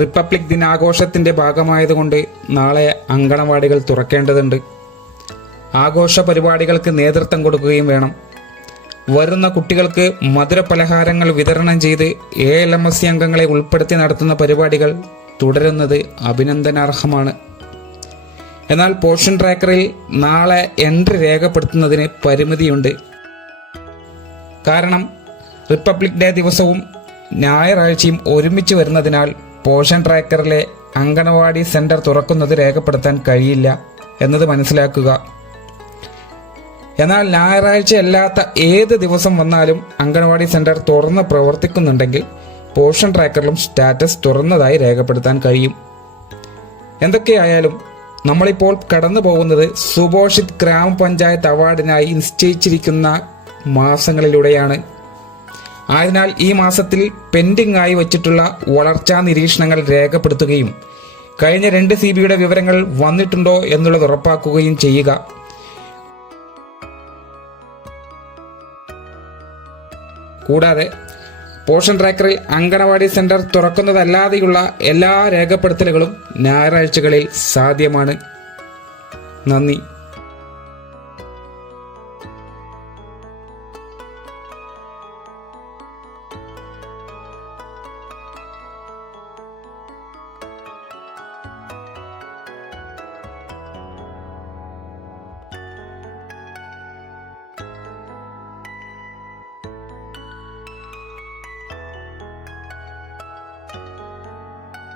Republic ദിനാഘോഷത്തിൻ്റെ ഭാഗമായതുകൊണ്ട് നാളെ അങ്കണവാടികൾ തുറക്കേണ്ടതുണ്ട്. ആഘോഷ പരിപാടികൾക്ക് നേതൃത്വം കൊടുക്കുകയും വേണം. വരുന്ന കുട്ടികൾക്ക് മധുരപലഹാരങ്ങൾ വിതരണം ചെയ്ത് ALMSC അംഗങ്ങളെ ഉൾപ്പെടുത്തി നടത്തുന്ന പരിപാടികൾ തുടരുന്നത് അഭിനന്ദനാർഹമാണ്. എന്നാൽ പോഷൻ ട്രാക്കറിൽ നാളെ എൻട്രി രേഖപ്പെടുത്തുന്നതിന് പരിമിതിയുണ്ട്. കാരണം റിപ്പബ്ലിക് ഡേ ദിവസവും ഞായറാഴ്ചയും ഒരുമിച്ച് വരുന്നതിനാൽ പോഷൻ ട്രാക്കറിലെ അങ്കണവാടി സെന്റർ തുറക്കുന്നത് രേഖപ്പെടുത്താൻ കഴിയില്ല എന്നത് മനസ്സിലാക്കുക. എന്നാൽ ഞായറാഴ്ച അല്ലാത്ത ഏത് ദിവസം വന്നാലും അങ്കണവാടി സെന്റർ തുറന്ന് പ്രവർത്തിക്കുന്നുണ്ടെങ്കിൽ പോഷൻ ട്രാക്കറിലും സ്റ്റാറ്റസ് തുറന്നതായി രേഖപ്പെടുത്താൻ കഴിയും. എന്തൊക്കെയായാലും നമ്മളിപ്പോൾ കടന്നു പോകുന്നത് സുപോഷിത് ഗ്രാമപഞ്ചായത്ത് അവാർഡിനായി നിശ്ചയിച്ചിരിക്കുന്ന മാസങ്ങളിലൂടെയാണ്. ആയതിനാൽ ഈ മാസത്തിൽ പെൻഡിംഗ് ആയി വച്ചിട്ടുള്ള വളർച്ചാ നിരീക്ഷണങ്ങൾ രേഖപ്പെടുത്തുകയും കഴിഞ്ഞ 2 CBയുടെ വിവരങ്ങൾ വന്നിട്ടുണ്ടോ എന്നുള്ളത് ഉറപ്പാക്കുകയും ചെയ്യുക. കൂടാതെ പോഷൻ ട്രാക്കറിൽ അങ്കണവാടി സെന്റർ തുറക്കുന്നതല്ലാതെയുള്ള എല്ലാ രേഖപ്പെടുത്തലുകളും ഞായറാഴ്ചകളിൽ സാധ്യമാണ്. നന്ദി.